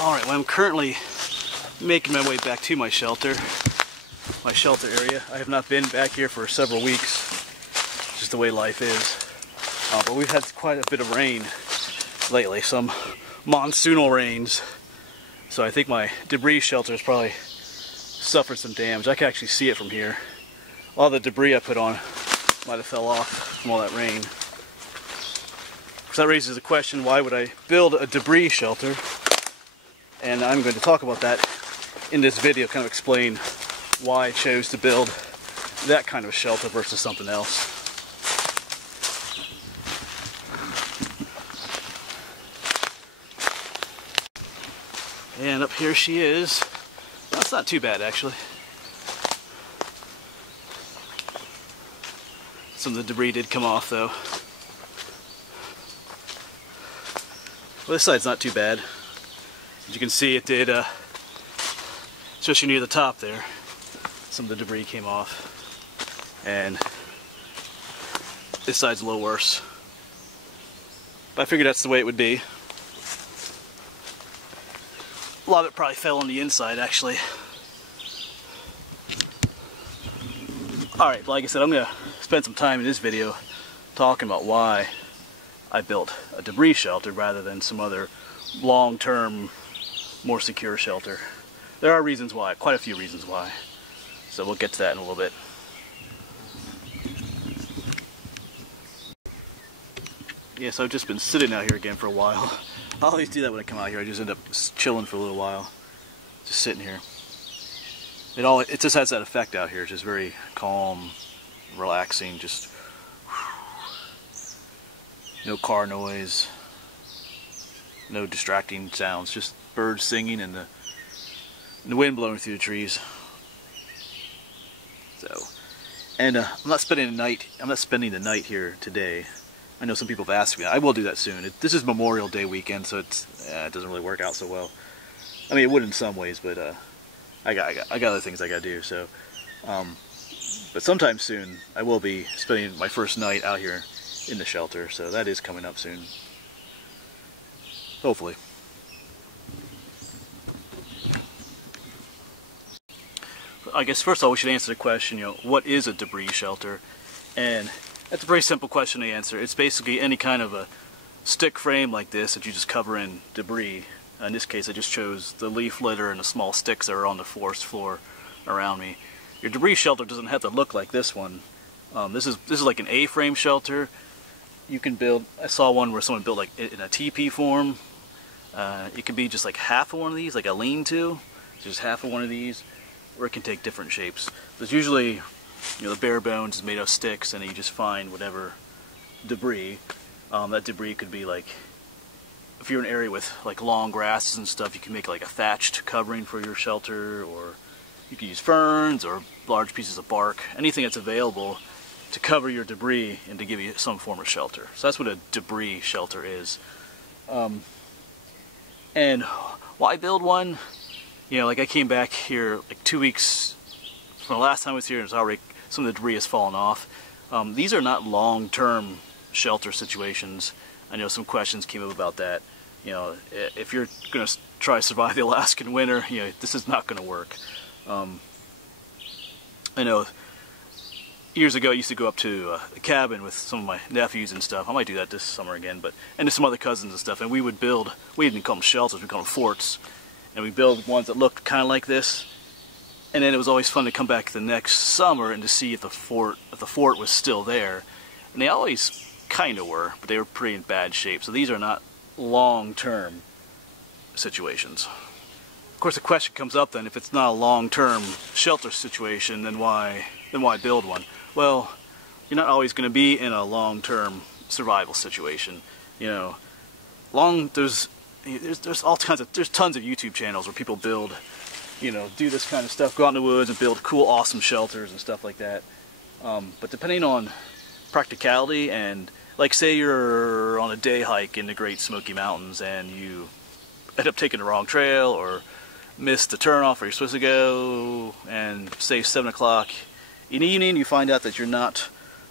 Alright, well, I'm currently making my way back to my shelter area. I have not been back here for several weeks, just the way life is. But we've had quite a bit of rain lately, some monsoonal rains. So I think my debris shelter has probably suffered some damage. I can actually see it from here. All the debris I put on might have fell off from all that rain. So that raises the question, why would I build a debris shelter? And I'm going to talk about that in this video, kind of explain why I chose to build that kind of shelter versus something else. And up here she is. That's not too bad, actually. Some of the debris did come off, though. Well, this side's not too bad. As you can see, it did, especially near the top there, some of the debris came off. And this side's a little worse. But I figured that's the way it would be. A lot of it probably fell on the inside, actually. Alright, like I said, I'm going to spend some time in this video talking about why I built a debris shelter rather than some other long-term, more secure shelter. There are reasons why, quite a few reasons why. So we'll get to that in a little bit. Yeah, so I've just been sitting out here again for a while. I always do that when I come out here. I just end up chilling for a little while, just sitting here. It just has that effect out here, just very calm, relaxing, just no car noise, no distracting sounds, just birds singing and the wind blowing through the trees. So, and I'm not spending the night here today. I know some people have asked me. I will do that soon. This is Memorial Day weekend, so it doesn't really work out so well. I mean, it would in some ways, but I got other things I gotta do. So, but sometime soon, I will be spending my first night out here in the shelter. So that is coming up soon, hopefully. I guess first of all, we should answer the question. What is a debris shelter? And that's a very simple question to answer. It's basically any kind of a stick frame like this that you just cover in debris. In this case, I just chose the leaf litter and the small sticks that are on the forest floor around me. Your debris shelter doesn't have to look like this one. This is like an A-frame shelter. You can build. I saw one where someone built like in a teepee form. It could be just like half of one of these, like a lean-to, just half of one of these, or it can take different shapes. There's usually, the bare bones is made of sticks, and you just find whatever debris. That debris could be like, if you're in an area with like long grasses and stuff, you can make like a thatched covering for your shelter, or you can use ferns or large pieces of bark, anything that's available to cover your debris and to give you some form of shelter. So that's what a debris shelter is. And why build one? Like I came back here like 2 weeks from the last time I was here, and it's already, some of the debris has fallen off. These are not long-term shelter situations. I know some questions came up about that. If you're going to try to survive the Alaskan winter, this is not going to work. I know years ago I used to go up to a cabin with some of my nephews and stuff. I might do that this summer again, and to some other cousins and stuff. And we would build, we didn't call them shelters, we called them forts. And we build ones that looked kind of like this. And then it was always fun to come back the next summer and to see if the fort was still there. And they always kind of were, but they were pretty in bad shape. So these are not long-term situations. Of course, the question comes up then, if it's not a long-term shelter situation, then why build one? Well, you're not always going to be in a long-term survival situation. There's all kinds of, there's tons of YouTube channels where people build, do this kind of stuff, go out in the woods and build cool, awesome shelters and stuff like that. But depending on practicality, and like say you're on a day hike in the Great Smoky Mountains and you end up taking the wrong trail or miss the turnoff where you're supposed to go, and say 7 o'clock in the evening you find out that you're not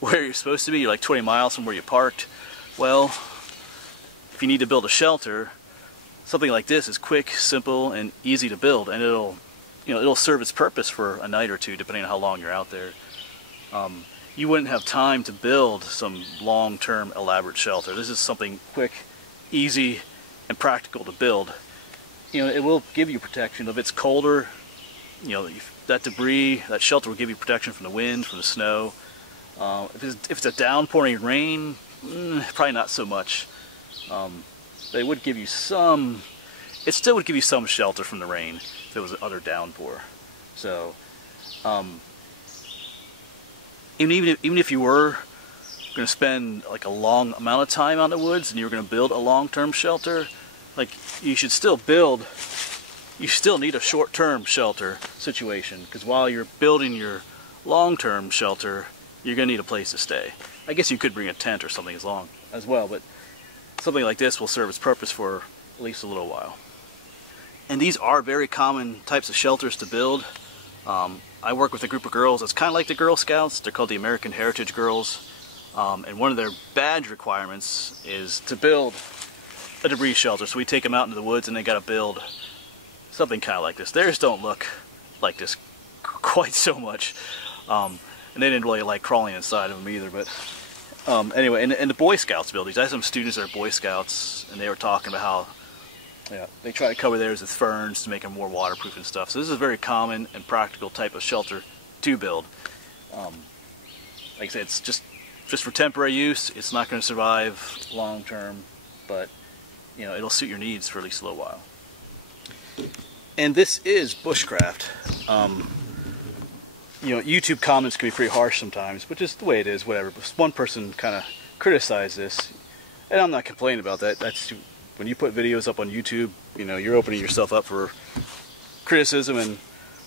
where you're supposed to be, you're like 20 miles from where you parked. Well, if you need to build a shelter, something like this is quick, simple, and easy to build, and it'll serve its purpose for a night or two, depending on how long you're out there. You wouldn't have time to build some long-term elaborate shelter. This is something quick, easy, and practical to build. It will give you protection. If it's colder, that debris, that shelter will give you protection from the wind, from the snow. If it's a downpouring rain, probably not so much. But it would give you some, it still would give you some shelter from the rain if it was an utter downpour. So, even if you were going to spend like a long amount of time out in the woods and you were going to build a long-term shelter, like you still need a short-term shelter situation, because while you're building your long-term shelter, you're going to need a place to stay. I guess you could bring a tent or something as well, but something like this will serve its purpose for at least a little while. And these are very common types of shelters to build. I work with a group of girls that's kind of like the Girl Scouts. They're called the American Heritage Girls. And one of their badge requirements is to build a debris shelter. So we take them out into the woods and they got to build something kind of like this. Theirs don't look like this quite so much. And they didn't really like crawling inside of them either. But anyway, and the Boy Scouts build these. I have some students that are Boy Scouts, and they were talking about how they try to cover theirs with ferns to make them more waterproof and stuff. So this is a very common and practical type of shelter to build. Like I said, it's just for temporary use. It's not going to survive long term, but it'll suit your needs for at least a little while. And this is Bushcraft. YouTube comments can be pretty harsh sometimes, but just the way it is, whatever. But one person kind of criticized this, and I'm not complaining about that. That's when you put videos up on YouTube, you're opening yourself up for criticism and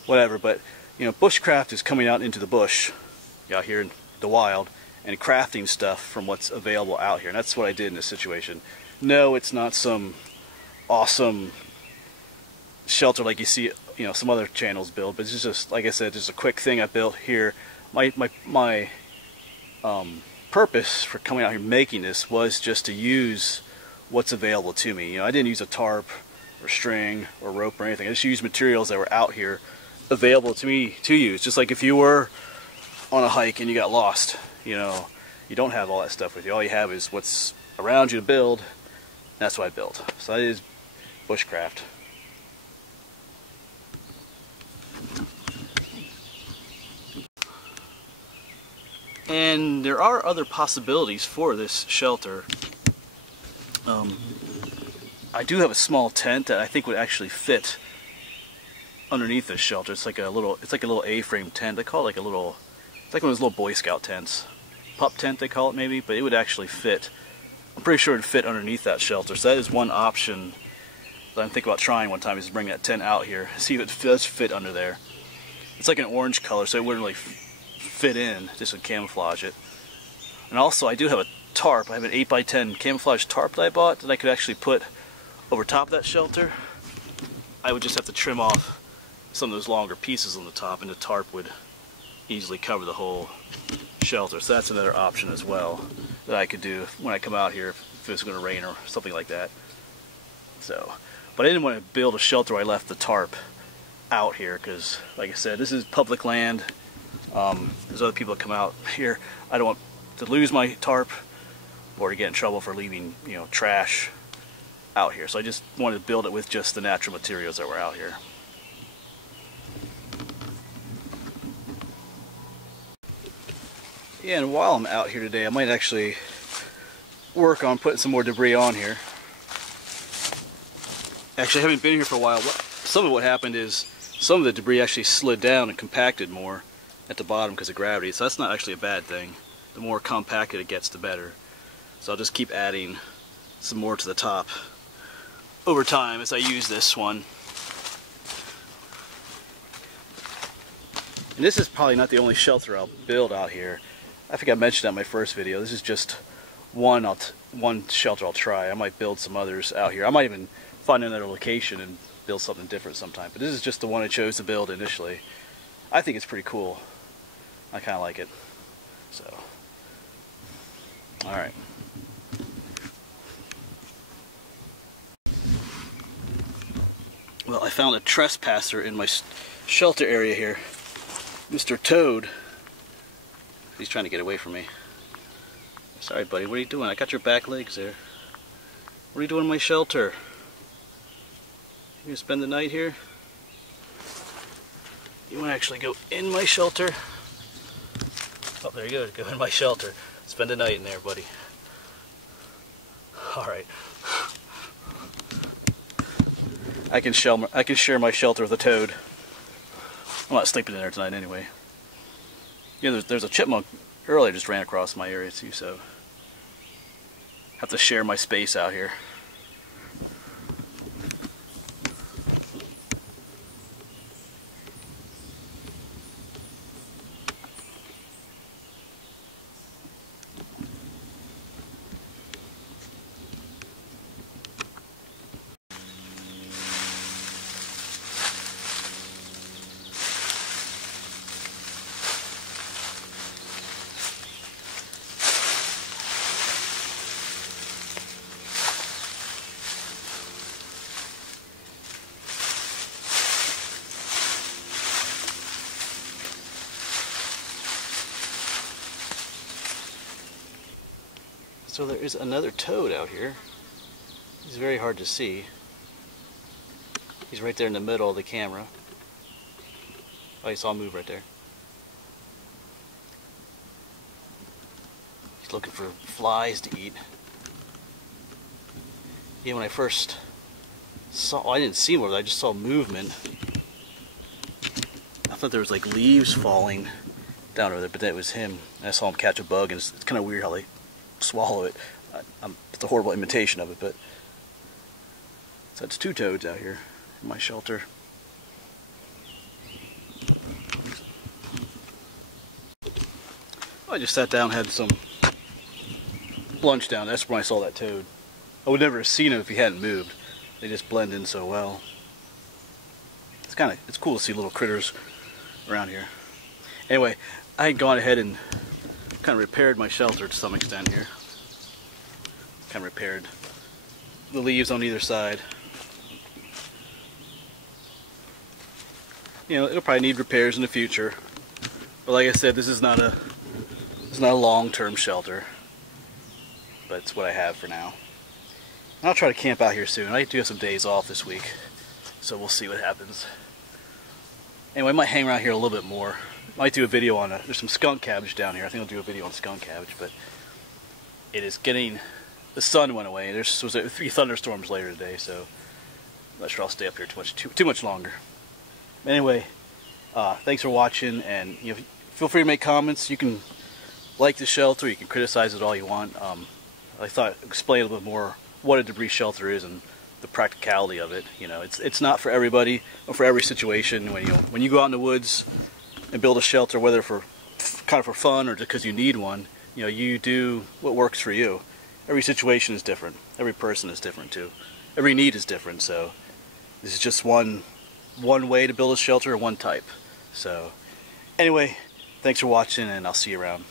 whatever. But Bushcraft is coming out into the bush, out here in the wild, and crafting stuff from what's available out here. And that's what I did in this situation. No, it's not some awesome shelter like you see some other channels build, but it's just, like I said, just a quick thing I built here. My purpose for coming out here making this was just to use what's available to me. I didn't use a tarp or string or rope or anything. I just used materials that were out here available to me to use. Just like if you were on a hike and you got lost, you don't have all that stuff with you. All you have is what's around you to build. That's what I built. So that is Bushcraft. And there are other possibilities for this shelter. I do have a small tent that I think would actually fit underneath this shelter. It's like a little A-frame tent. They call it it's like one of those little Boy Scout tents. Pup tent they call it maybe, but it would actually fit. I'm pretty sure it would fit underneath that shelter. So that is one option that I'm thinking about trying one time, is to bring that tent out here, see if it does fit under there. It's like an orange color, so it wouldn't really fit in, just would camouflage it. And also I do have a tarp. I have an 8x10 camouflage tarp that I bought that I could actually put over top of that shelter. I would just have to trim off some of those longer pieces on the top, and the tarp would easily cover the whole shelter. So that's another option as well that I could do when I come out here if it was going to rain or something like that. So, but I didn't want to build a shelter where I left the tarp out here, because like I said, this is public land. There's other people that come out here. I don't want to lose my tarp or to get in trouble for leaving trash out here. So I just wanted to build it with just the natural materials that were out here. Yeah, and while I'm out here today, I might actually work on putting some more debris on here. Actually, I haven't been here for a while. Some of what happened is some of the debris actually slid down and compacted more at the bottom because of gravity. So that's not actually a bad thing. The more compacted it gets, the better. So I'll just keep adding some more to the top over time as I use this one. And this is probably not the only shelter I'll build out here. I think I mentioned that in my first video. This is just one shelter I'll try. I might build some others out here. I might even find another location and build something different sometime. But this is just the one I chose to build initially. I think it's pretty cool. I kind of like it. So, alright. found a trespasser in my shelter area here. Mr. Toad. He's trying to get away from me. Sorry, buddy. What are you doing? I got your back legs there. What are you doing in my shelter? You gonna spend the night here? You want to actually go in my shelter? Oh, there you go. Go in my shelter. Spend the night in there, buddy. All right. I can share my shelter with a toad. I'm not sleeping in there tonight anyway. Yeah, there's a chipmunk earlier just ran across my area too, so have to share my space out here. So there is another toad out here. He's very hard to see. He's right there in the middle of the camera. Oh, you saw him move right there. He's looking for flies to eat. Yeah, when I first saw, I didn't see him, I just saw movement. I thought there was like leaves falling down over there, but that was him. And I saw him catch a bug, and it's kind of weird how they swallow it. It's a horrible imitation of it, but so that's two toads out here in my shelter. I just sat down, had some lunch down. That's when I saw that toad. I would never have seen him if he hadn't moved. They just blend in so well. It's cool to see little critters around here. Anyway, I had gone ahead and kind of repaired my shelter to some extent here. Kind of repaired the leaves on either side. You know, it'll probably need repairs in the future. But like I said, this is not a long-term shelter. But it's what I have for now. And I'll try to camp out here soon. I do have some days off this week, so we'll see what happens. Anyway, I might hang around here a little bit more. Might do a video on there's some skunk cabbage down here. I think I'll do a video on skunk cabbage, but it is getting, the sun went away. There's supposed to be 3 thunderstorms later today, so I'm not sure I'll stay up here too much longer. Anyway, thanks for watching, and you know, feel free to make comments. You can like the shelter, you can criticize it all you want. I thought I'd explain a little bit more what a debris shelter is and the practicality of it. You know, it's not for everybody or for every situation. When you go out in the woods and build a shelter, whether for fun or just because you need one, you know, you do what works for you. Every situation is different. Every person is different too. Every need is different. So this is just one way to build a shelter, one type. So anyway, thanks for watching, and I'll see you around.